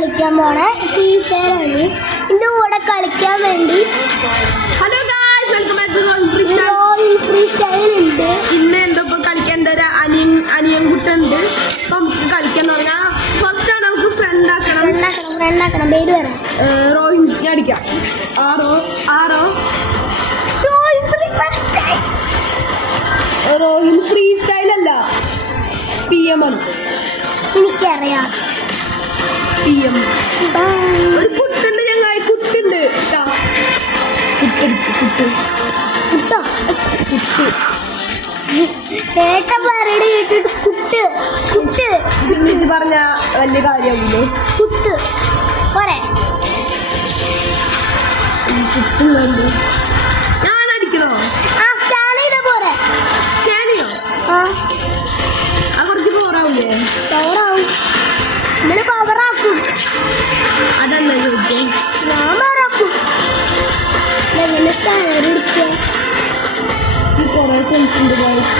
കളിക്കാൻ പോണേ free fire ആണ്. ഇതിന്റെ കൂടെ കളിക്കാൻ വേണ്ടി hello guys, welcome back to freestyle ഉണ്ട്. ഇന്ന് എന്തോ ഇപ്പൊ കളിക്കേണ്ട ഒരു അനിയൻ കുട്ടുണ്ട്. അപ്പൊ നമുക്ക് കളിക്കാൻ തുടങ്ങാം. ഫസ്റ്റ് ആണ് നമുക്ക് ഫ്രണ്ട് ആക്കണം. പേര് വരാം. റോഹിത് അടിക്കാം. ആറോ റോഹിത് ഫ്രീ സ്റ്റൈൽ അല്ല, PM ആണ്. എനിക്കറിയാം. PM ഒരു കുട്ടുണ്ട്, ഞങ്ങൾ കുട്ടുണ്ട്. പിന്നെ പറഞ്ഞ വലിയ കാര്യമല്ലോ. കുത്ത് പോരെ. കുത്തുന്നുണ്ട്. ഞാൻ അടിക്കണോ? സ്കാൻ ചെയ്ത പോരെ. സ്കാൻ ചെയ്യോ? ആ കുറച്ച് പവറാവൂലേ? പവറാവും. നമ്മള് പവറാക്കും. അതല്ല ചോദിച്ചേ. ഞാൻ പവറാക്കും. എങ്ങനെ സ്കാനർ എടുക്കുക? കുറേ ഫ്രണ്ട്സുണ്ട് ഗായ്സ്.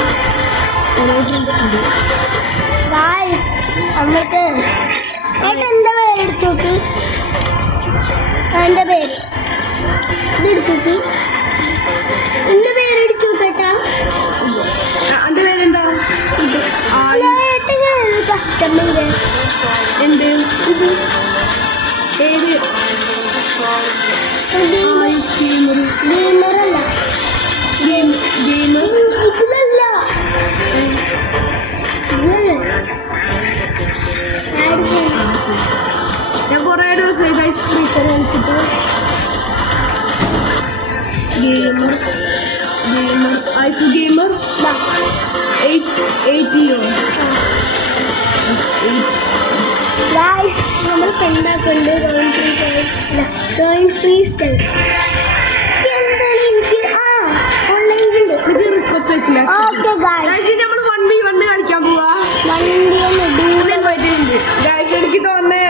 എന്നിട്ട് എൻ്റെ പേരെടുത്ത് നോക്ക്. എൻ്റെ പേര് ഇതെടുത്തു. എൻ്റെ പേരെടുത്ത് നോക്കട്ടാ. എൻ്റെ പേരെന്താ? കസ്റ്റമർ എന്ത് ഇത്? ഏത് ഗെയിമറല്ല. ഗെയിമർ ഇതിലല്ല. ഞാൻ കുറേ ദിവസമായി ഗൈസ് ഫ്രീ ഫയർ കളിച്ചിട്ട്. ഗെയിമർ 8 നമ്മൾ കണ്ടാക്കുന്നുണ്ട്. ഫ്രീ സ്റ്റൈൽ എന്താണ് എനിക്ക് ഓൺലൈനിലുണ്ട്. ഇത് റിക്വസ്റ്റ് വെച്ചില്ല. ഓക്കെ ഗായ്സ്, നമ്മൾ 1v1 കളിക്കാൻ പോവാ. ഗായ്സ് എനിക്ക് തോന്നുന്നേ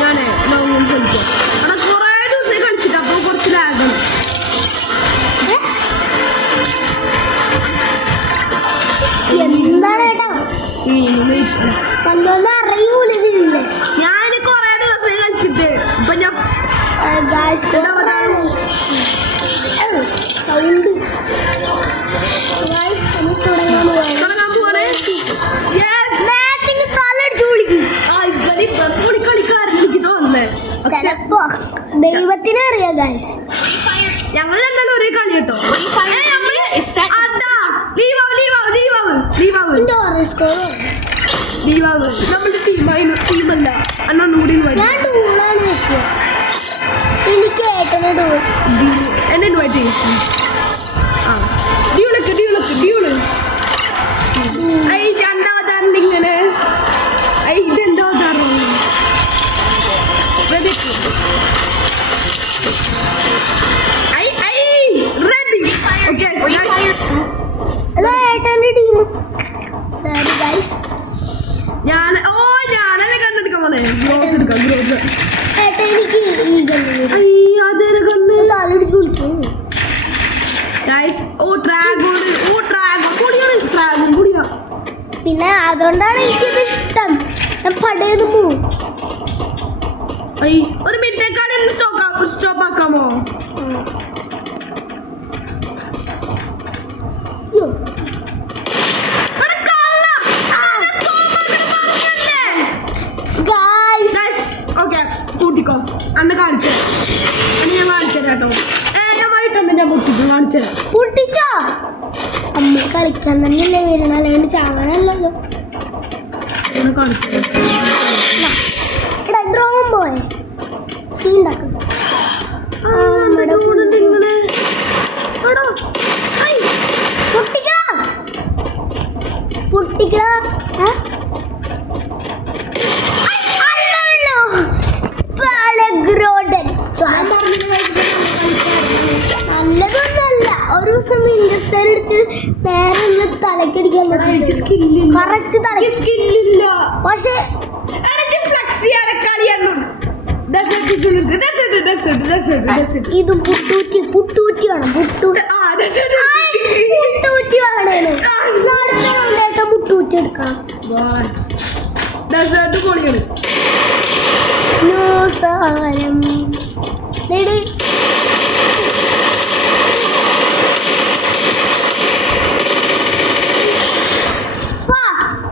ഞാനേ ലോങ് കളിക്കാം. അവിടെ കുറേ ദിവസമായി കളിച്ചിട്ട്, അപ്പോൾ കുറച്ച് ലാഗാണ്. എന്താണ് കേട്ടോ വന്നൊന്നും അറിയൂലില്ലേ. ഞാൻ കുറേ ദിവസമായി കളിച്ചിട്ട്. ഇപ്പൊ ഞാൻ സൗണ്ട് തുടങ്ങാൻ പോവാണ്. മാച്ചിങ് തലടിച്ചു വിളിക്കും. കളിക്കാരൻ എനിക്ക് തോന്നുന്നേ. ചിലപ്പോ ദൈവത്തിനെ അറിയാം ഗായ്സ്. ഞങ്ങൾ രണ്ടാളും ഒരേ കളി കേട്ടോ. നമ്മുടെ ടീമല്ല. അണ്ണോട് കൂടി ഞാൻ ഡൂളാണ് വെക്കുക. എനിക്ക് ഏട്ടനെ ഡൂൾ എന്നെ ഇൻവൈറ്റ് ചെയ്യും. ഡ്യൂള് രണ്ടാമതാണ്ട് ഇങ്ങനെ. ഇതെന്തോ ഏട്ടന്റെ ടീം. Sorry guys. ഞാനല്ലേ കണ്ണെടുക്കാൻ പോണേ. ഗ്രോസ് എടുക്കാം. ഏട്ടൻ എനിക്ക് ഈ ഗണ്ണ് തലടിച്ച് വിളിക്കും. പിന്നെ അതുകൊണ്ടാണ് എനിക്കിത് ഇഷ്ടം. ഞാൻ പടയത് പോവും. ഒരു മിനിറ്റേക്കാൾ സ്റ്റോപ്പ് ആക്കാമോ? കൂട്ടിക്കോ. അന്ന് കാണിച്ചു. ഞാൻ കാണിച്ചു കേട്ടോ. ഞാൻ വൈകിട്ടെന്ന് ഞാൻ പൊട്ടിക്കും. കാണിച്ചു പൊട്ടിച്ചോ? അമ്മ കളിക്കാൻ തന്നെയല്ലേ വരണം, അല്ലാണ്ട് ചാവാനല്ലല്ലോ. കാണിച്ചു ഡ്രോൺ പോയെ സീണ്ടാക്കും. പൊട്ടിക്കാ നല്ലതൊന്നല്ല. ഒരു ദിവസം ഇൻഡസ്ട്രി അടിച്ച് നേരെ തലക്കടിക്കാൻ പറ്റും. കറക്റ്റ് തലക്ക് സ്കില്ലില്ല. പക്ഷെ ഫ്ലക്സ് കളിയാണ് ഇതും പുട്ടൂറ്റി പുട്ടൂറ്റി വേണം പുട്ടൂറ്റി വേണം പുട്ടൂറ്റി എടുക്കാം ഡെസേർട്ട് പൊളിയാണ് സാരം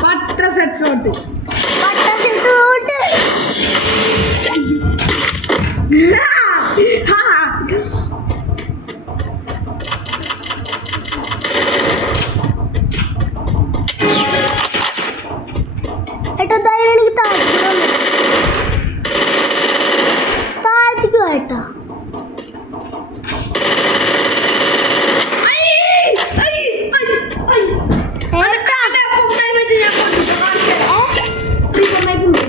പട്ട സെറ്റ് ഷോട്ട് ഏട്ടാ ധൈര്യമാണെങ്കിൽ താഴത്തേക്ക് പോയേട്ടാ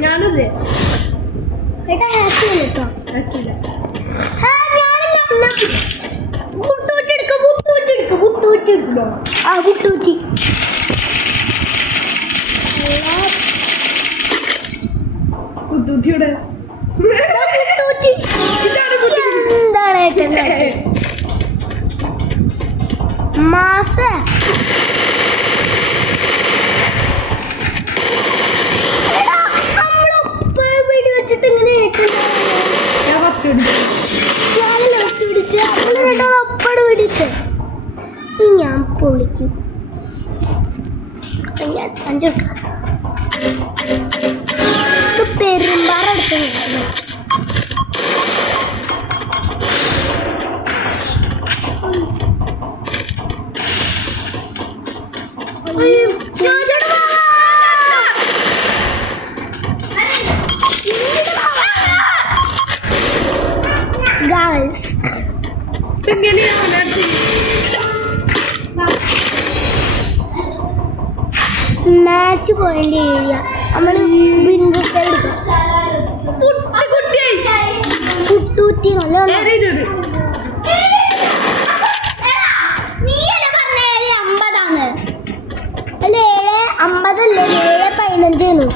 ഞാനല്ലേ ഏട്ടാ ഹാപ്പി കേട്ടോ ബുട്ടൂറ്റി കുട്ടൂറ്റിയുടെ എന്താണ് ഏട്ടൻ മാസ വെച്ചിട്ട് ഇങ്ങനെ ഞാൻ ഫസ്റ്റ് പിടിച്ച് ഒപ്പാട് പിടിച്ച് ഞാൻ പൊളിക്കും ഞാൻ അഞ്ചെടുക്കാം പെരുമ്പാറ എടുത്ത് ഗായ്സ് മാച്ച് പോയിന്റ് ഏരിയ നമ്മള് പുട്ടൂറ്റി നല്ലോണം 50 അല്ല 7:50 അല്ലേ 7:15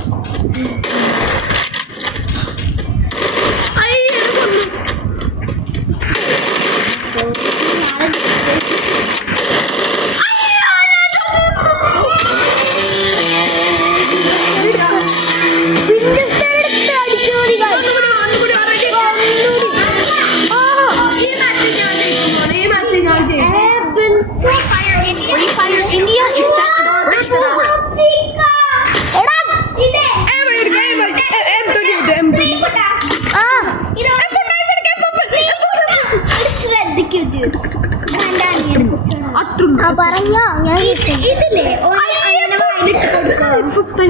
പറഞ്ഞോ ഞാൻ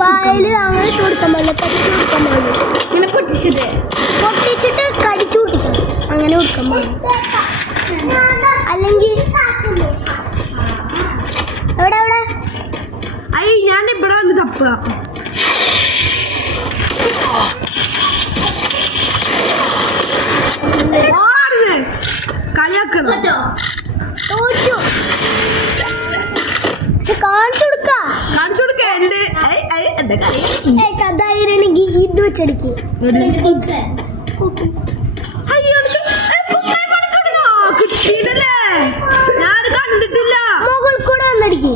വായില് അങ്ങനെ ഇട്ട് കൊടുക്കാൻ പാടില്ല കടിച്ചു കൊടുക്കാൻ പാടില്ല ഇങ്ങനെ പൊട്ടിച്ചിട്ട് കടിച്ചു പൊട്ടിക്കണം അങ്ങനെ കൊടുക്കാൻ പാടില്ല അല്ലെങ്കിൽ എവിടെ എവിടെ ഞാൻ ഇവിടെ വന്ന് തപ്പുക കളിയാക്കണം തോറ്റു കാണിച്ചു കൊടുക്ക എന്റെ കളി ധൈര്യമാണെങ്കിൽ ഇത് വെച്ചടിക്ക് കിട്ടിയിട്ടല്ലേ ഞാൻ കണ്ടിട്ടില്ല മുകളിൽ കൂടെ വന്നടിക്ക്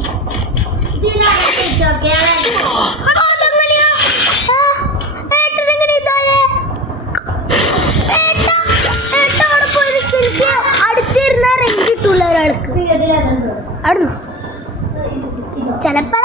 അടുത്തിരുന്ന റേഞ്ച് കിട്ടൂല ഒരാൾക്ക് അവിടുന്ന് ചിലപ്പോ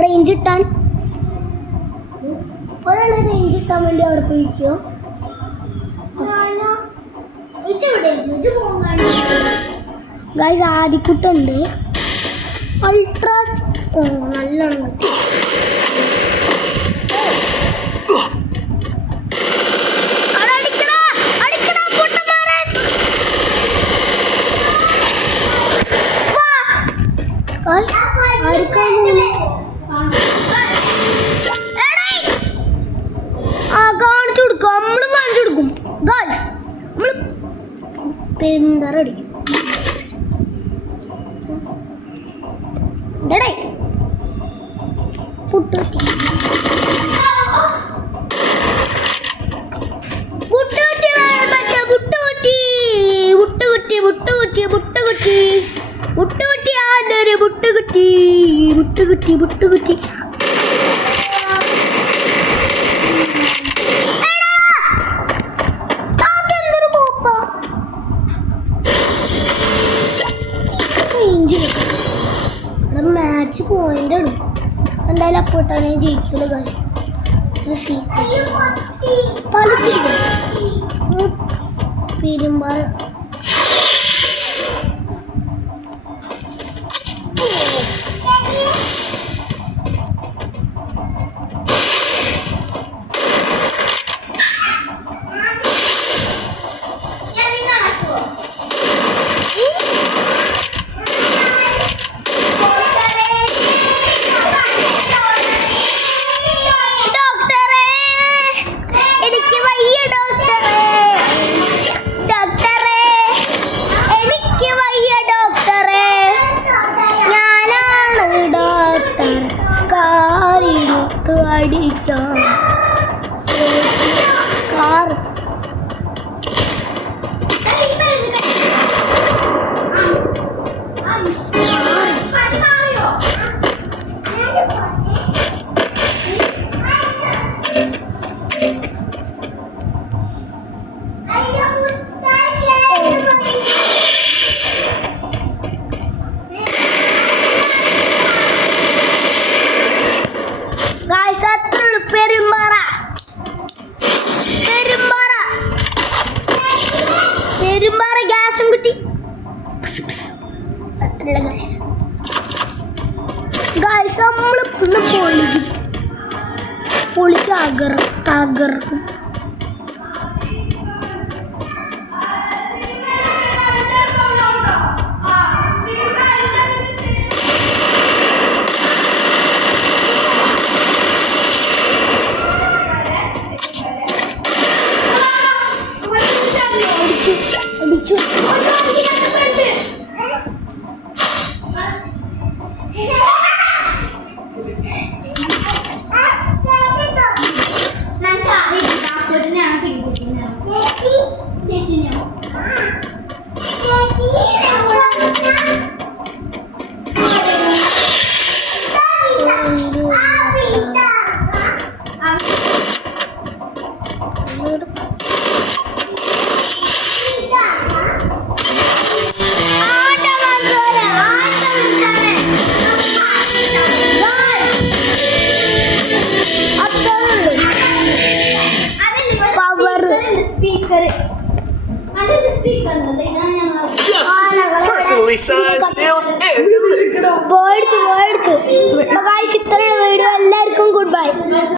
റേഞ്ച് ഇട്ടാൻ ഒരാളെ റേഞ്ച് ഇട്ടാൻ വേണ്ടി അവിടെ പോയിക്കോ. Guys ആദിക്കുട്ടുണ്ട് ultra. ഓ നല്ലോണം കാണിച്ചു കൊടുക്കും. നമ്മളും കാണിച്ചു കൊടുക്കും ഗൈസ്. നമ്മള് പെരുന്തറടിക്കും. പുട്ടുകുറ്റി പുട്ടുകുറ്റി വേണം പറ്റ പുട്ടുകുറ്റി പുട്ടുകുറ്റി പുട്ടുകുറ്റി പുട്ടുകുറ്റി പുട്ടുകുറ്റിയാണ് ഒരു പുട്ടുകുറ്റി പുട്ടുകുറ്റി പുട്ടുകുറ്റി. മാച്ച് പോയിന്റ് എടുക്കും എന്തായാലും അപ്പോട്ടാണ് ജയിക്കുള്ളൂ ഗൈസ്. പെരുമ്പാറ അടിക്കാം സ്കാർ. പെരുമ്പാറ പെരുമ്പാറ പെരുമ്പാറ ഗ്യാസും കുട്ടി അത്രയുള്ള ഗൈസ്. ഗൈസ് നമ്മൾ പൊളിച്ച് തകർക്കും. Personally signed, sealed, and delivered. ഇത്രയുള്ള വീഡിയോ എല്ലാവർക്കും ഗുഡ് ബൈ.